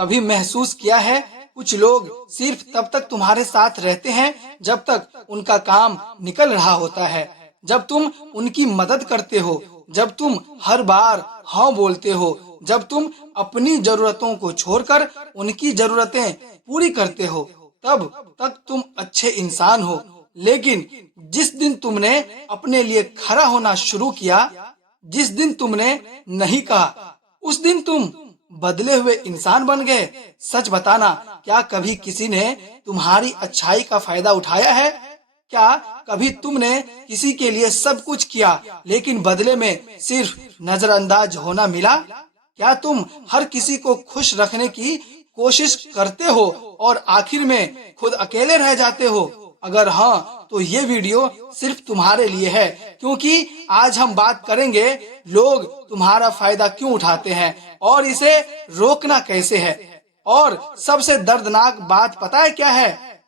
कभी महसूस किया है, कुछ लोग सिर्फ तब तक तुम्हारे साथ रहते हैं जब तक उनका काम निकल रहा होता है, जब तुम उनकी मदद करते हो, जब तुम हर बार हाँ बोलते हो, जब तुम अपनी जरूरतों को छोड़कर उनकी जरूरतें पूरी करते हो, तब तक तुम अच्छे इंसान हो। लेकिन जिस दिन तुमने अपने लिए खड़ा होना शुरू किया, जिस दिन तुमने नहीं कहा, उस दिन तुम बदले हुए इंसान बन गए। सच बताना, क्या कभी किसी ने तुम्हारी अच्छाई का फायदा उठाया है? क्या कभी तुमने किसी के लिए सब कुछ किया लेकिन बदले में सिर्फ नजरअंदाज होना मिला? क्या तुम हर किसी को खुश रखने की कोशिश करते हो और आखिर में खुद अकेले रह जाते हो? अगर हाँ, तो ये वीडियो सिर्फ तुम्हारे लिए है, क्योंकि आज हम बात करेंगे लोग तुम्हारा फायदा क्यों उठाते हैं और इसे रोकना कैसे है। और सबसे दर्दनाक बात पता है क्या है?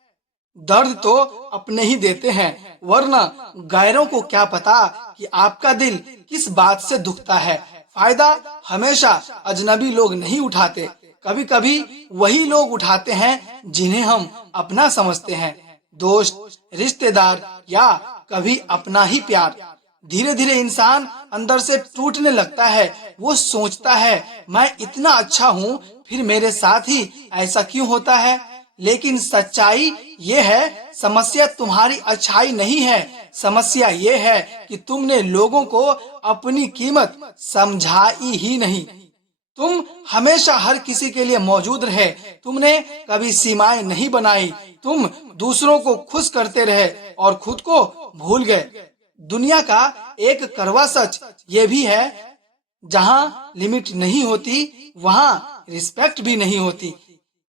दर्द तो अपने ही देते हैं, वरना गैरों को क्या पता कि आपका दिल किस बात से दुखता है। फायदा हमेशा अजनबी लोग नहीं उठाते, कभी कभी वही लोग उठाते हैं जिन्हें हम अपना समझते हैं। दोस्त, रिश्तेदार या कभी अपना ही प्यार। धीरे धीरे इंसान अंदर से टूटने लगता है। वो सोचता है, मैं इतना अच्छा हूँ, फिर मेरे साथ ही ऐसा क्यों होता है? लेकिन सच्चाई ये है, समस्या तुम्हारी अच्छाई नहीं है, समस्या ये है कि तुमने लोगों को अपनी कीमत समझाई ही नहीं। तुम हमेशा हर किसी के लिए मौजूद रहे, तुमने कभी सीमाएं नहीं बनाई, तुम दूसरों को खुश करते रहे और खुद को भूल गए। दुनिया का एक कड़वा सच ये भी है, जहां लिमिट नहीं होती वहां रिस्पेक्ट भी नहीं होती।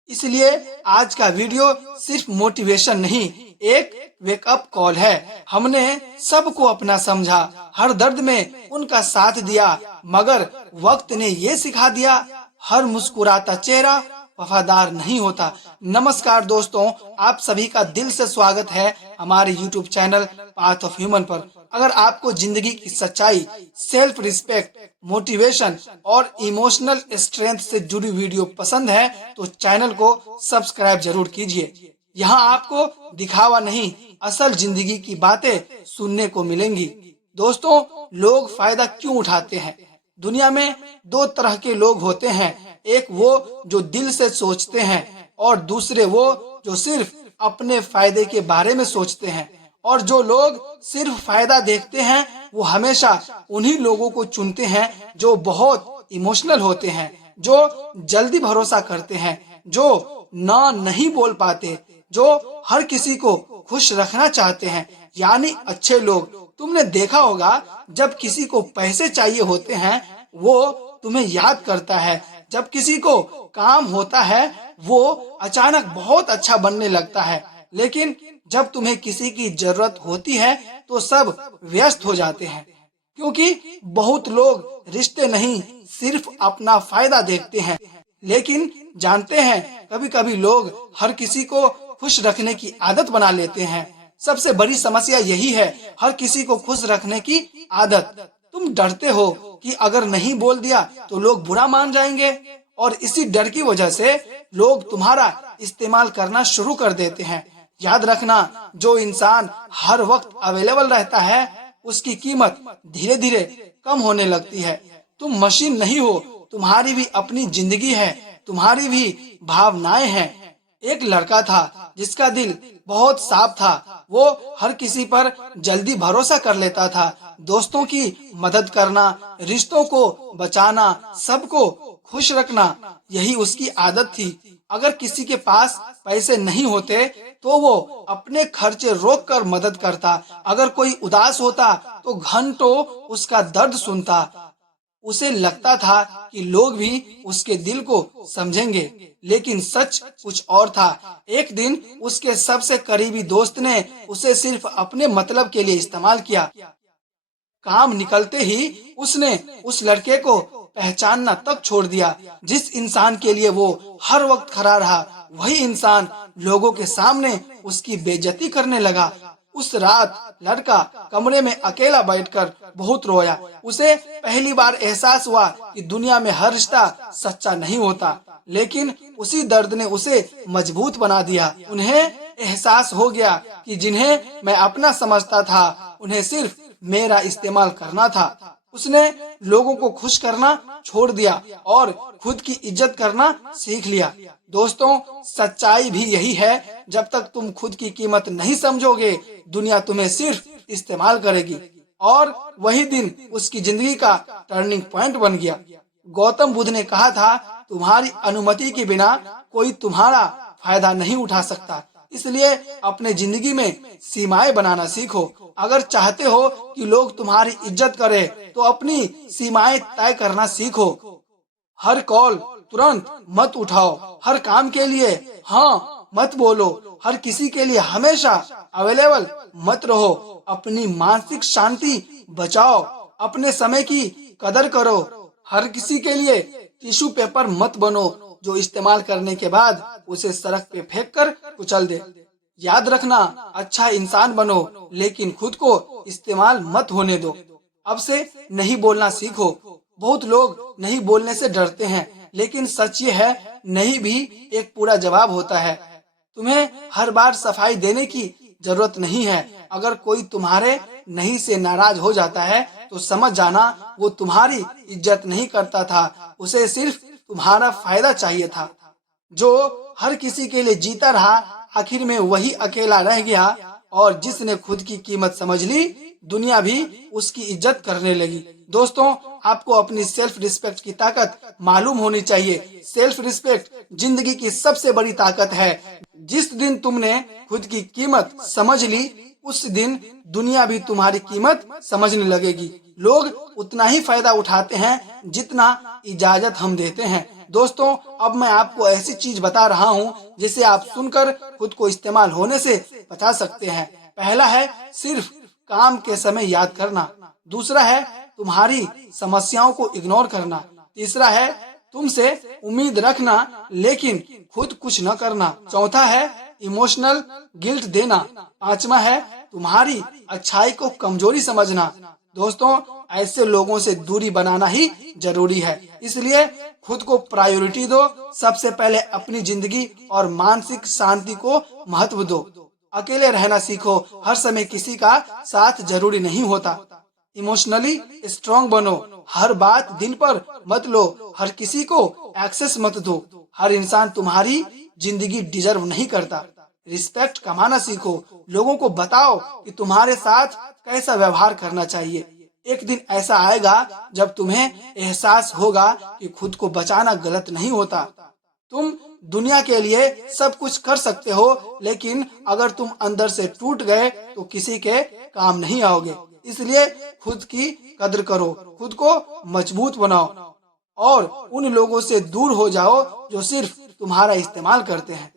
इसलिए आज का वीडियो सिर्फ मोटिवेशन नहीं, एक वेकअप कॉल है। हमने सबको अपना समझा, हर दर्द में उनका साथ दिया, मगर वक्त ने ये सिखा दिया, हर मुस्कुराता चेहरा वफादार नहीं होता। नमस्कार दोस्तों, आप सभी का दिल से स्वागत है हमारे YouTube channel path of human पर। अगर आपको जिंदगी की सच्चाई, सेल्फ रिस्पेक्ट, मोटिवेशन और इमोशनल स्ट्रेंथ से जुड़ी वीडियो पसंद है तो चैनल को सब्सक्राइब जरूर कीजिए। यहाँ आपको दिखावा नहीं, असल जिंदगी की बातें सुनने को मिलेंगी। दोस्तों, लोग फायदा क्यों उठाते हैं? दुनिया में दो तरह के लोग होते हैं, एक वो जो दिल से सोचते हैं और दूसरे वो जो सिर्फ अपने फायदे के बारे में सोचते हैं। और जो लोग सिर्फ फायदा देखते हैं वो हमेशा उन्हीं लोगों को चुनते हैं जो बहुत इमोशनल होते हैं, जो जल्दी भरोसा करते हैं, जो ना नहीं बोल पाते, जो हर किसी को खुश रखना चाहते हैं, यानी अच्छे लोग। तुमने देखा होगा, जब किसी को पैसे चाहिए होते हैं वो तुम्हें याद करता है, जब किसी को काम होता है वो अचानक बहुत अच्छा बनने लगता है, लेकिन जब तुम्हें किसी की जरूरत होती है तो सब व्यस्त हो जाते हैं। क्योंकि बहुत लोग रिश्ते नहीं, सिर्फ अपना फायदा देखते हैं। लेकिन जानते हैं, कभी कभी लोग हर किसी को खुश रखने की आदत बना लेते हैं। सबसे बड़ी समस्या यही है, हर किसी को खुश रखने की आदत। तुम डरते हो कि अगर नहीं बोल दिया तो लोग बुरा मान जाएंगे, और इसी डर की वजह से लोग तुम्हारा इस्तेमाल करना शुरू कर देते हैं। याद रखना, जो इंसान हर वक्त अवेलेबल रहता है उसकी कीमत धीरे धीरे कम होने लगती है। तुम मशीन नहीं हो, तुम्हारी भी अपनी जिंदगी है, तुम्हारी भी भावनाएं हैं। एक लड़का था जिसका दिल बहुत साफ था, वो हर किसी पर जल्दी भरोसा कर लेता था। दोस्तों की मदद करना, रिश्तों को बचाना, सबको खुश रखना, यही उसकी आदत थी। अगर किसी के पास पैसे नहीं होते तो वो अपने खर्चे रोक कर मदद करता। अगर कोई उदास होता तो घंटों उसका दर्द सुनता। उसे लगता था कि लोग भी उसके दिल को समझेंगे, लेकिन सच कुछ और था। एक दिन उसके सबसे करीबी दोस्त ने उसे सिर्फ अपने मतलब के लिए इस्तेमाल किया। काम निकलते ही उसने उस लड़के को पहचानना तक छोड़ दिया। जिस इंसान के लिए वो हर वक्त खड़ा रहा, वही इंसान लोगों के सामने उसकी बेइज्जती करने लगा। उस रात लड़का कमरे में अकेला बैठकर बहुत रोया। उसे पहली बार एहसास हुआ कि दुनिया में हर रिश्ता सच्चा नहीं होता। लेकिन उसी दर्द ने उसे मजबूत बना दिया। उन्हें एहसास हो गया कि जिन्हें मैं अपना समझता था उन्हें सिर्फ मेरा इस्तेमाल करना था। उसने लोगों को खुश करना छोड़ दिया और खुद की इज्जत करना सीख लिया। दोस्तों, सच्चाई भी यही है, जब तक तुम खुद की कीमत नहीं समझोगे दुनिया तुम्हें सिर्फ इस्तेमाल करेगी। और वही दिन उसकी जिंदगी का टर्निंग पॉइंट बन गया। गौतम बुद्ध ने कहा था, तुम्हारी अनुमति के बिना कोई तुम्हारा फायदा नहीं उठा सकता, इसलिए अपने जिंदगी में सीमाएं बनाना सीखो। अगर चाहते हो कि लोग तुम्हारी इज्जत करें तो अपनी सीमाएं तय करना सीखो। हर कॉल तुरंत मत उठाओ, हर काम के लिए हाँ मत बोलो, हर किसी के लिए हमेशा अवेलेबल मत रहो। अपनी मानसिक शांति बचाओ, अपने समय की कदर करो। हर किसी के लिए टिश्यू पेपर मत बनो जो इस्तेमाल करने के बाद उसे सड़क पे फेंक कर कुचल दे। याद रखना, अच्छा इंसान बनो लेकिन खुद को इस्तेमाल मत होने दो। अब से नहीं बोलना सीखो। बहुत लोग नहीं बोलने से डरते हैं, लेकिन सच ये है, नहीं भी एक पूरा जवाब होता है। तुम्हें हर बार सफाई देने की जरूरत नहीं है। अगर कोई तुम्हारे नहीं से नाराज हो जाता है तो समझ जाना वो तुम्हारी इज्जत नहीं करता था, उसे सिर्फ तुम्हारा फायदा चाहिए था। जो हर किसी के लिए जीता रहा आखिर में वही अकेला रह गया, और जिसने खुद की कीमत समझ ली दुनिया भी उसकी इज्जत करने लगी। दोस्तों, आपको अपनी सेल्फ रिस्पेक्ट की ताकत मालूम होनी चाहिए। सेल्फ रिस्पेक्ट जिंदगी की सबसे बड़ी ताकत है। जिस दिन तुमने खुद की कीमत समझ ली उस दिन दुनिया भी तुम्हारी कीमत समझने लगेगी। लोग उतना ही फायदा उठाते हैं जितना इजाजत हम देते हैं। दोस्तों, अब मैं आपको ऐसी चीज बता रहा हूँ जिसे आप सुनकर खुद को इस्तेमाल होने से बचा सकते हैं। पहला है सिर्फ काम के समय याद करना। दूसरा है तुम्हारी समस्याओं को इग्नोर करना। तीसरा है तुमसे उम्मीद रखना लेकिन खुद कुछ न करना। चौथा है इमोशनल गिल्ट देना। पांचवा है तुम्हारी अच्छाई को कमजोरी समझना। दोस्तों, ऐसे लोगों से दूरी बनाना ही जरूरी है, इसलिए खुद को प्रायोरिटी दो। सबसे पहले अपनी जिंदगी और मानसिक शांति को महत्व दो। अकेले रहना सीखो, हर समय किसी का साथ जरूरी नहीं होता। इमोशनली स्ट्रांग बनो, हर बात दिल पर मत लो, हर किसी को एक्सेस मत दो। हर इंसान तुम्हारी जिंदगी डिजर्व नहीं करता। रिस्पेक्ट कमाना सीखो, लोगों को बताओ कि तुम्हारे साथ कैसा व्यवहार करना चाहिए। एक दिन ऐसा आएगा जब तुम्हें एहसास होगा कि खुद को बचाना गलत नहीं होता। तुम दुनिया के लिए सब कुछ कर सकते हो, लेकिन अगर तुम अंदर से टूट गए तो किसी के काम नहीं आओगे। इसलिए खुद की कदर करो, खुद को मजबूत बनाओ और उन लोगों से दूर हो जाओ जो सिर्फ तुम्हारा इस्तेमाल करते हैं।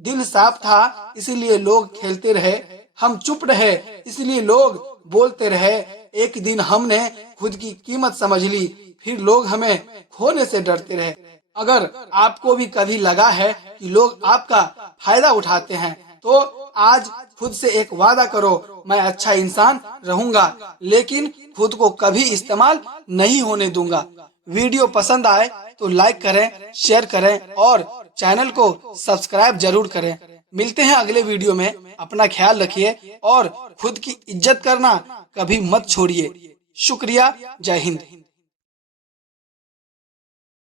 दिल साफ था इसलिए लोग खेलते रहे, हम चुप रहे इसलिए लोग बोलते रहे। एक दिन हमने खुद की कीमत समझ ली, फिर लोग हमें खोने से डरते रहे। अगर आपको भी कभी लगा है कि लोग आपका फायदा उठाते हैं तो आज खुद से एक वादा करो, मैं अच्छा इंसान रहूंगा लेकिन खुद को कभी इस्तेमाल नहीं होने दूंगा। वीडियो पसंद आए तो लाइक करें, शेयर करें और चैनल को सब्सक्राइब जरूर करें। मिलते हैं अगले वीडियो में। अपना ख्याल रखिए और खुद की इज्जत करना कभी मत छोड़िए। शुक्रिया। जय हिंद।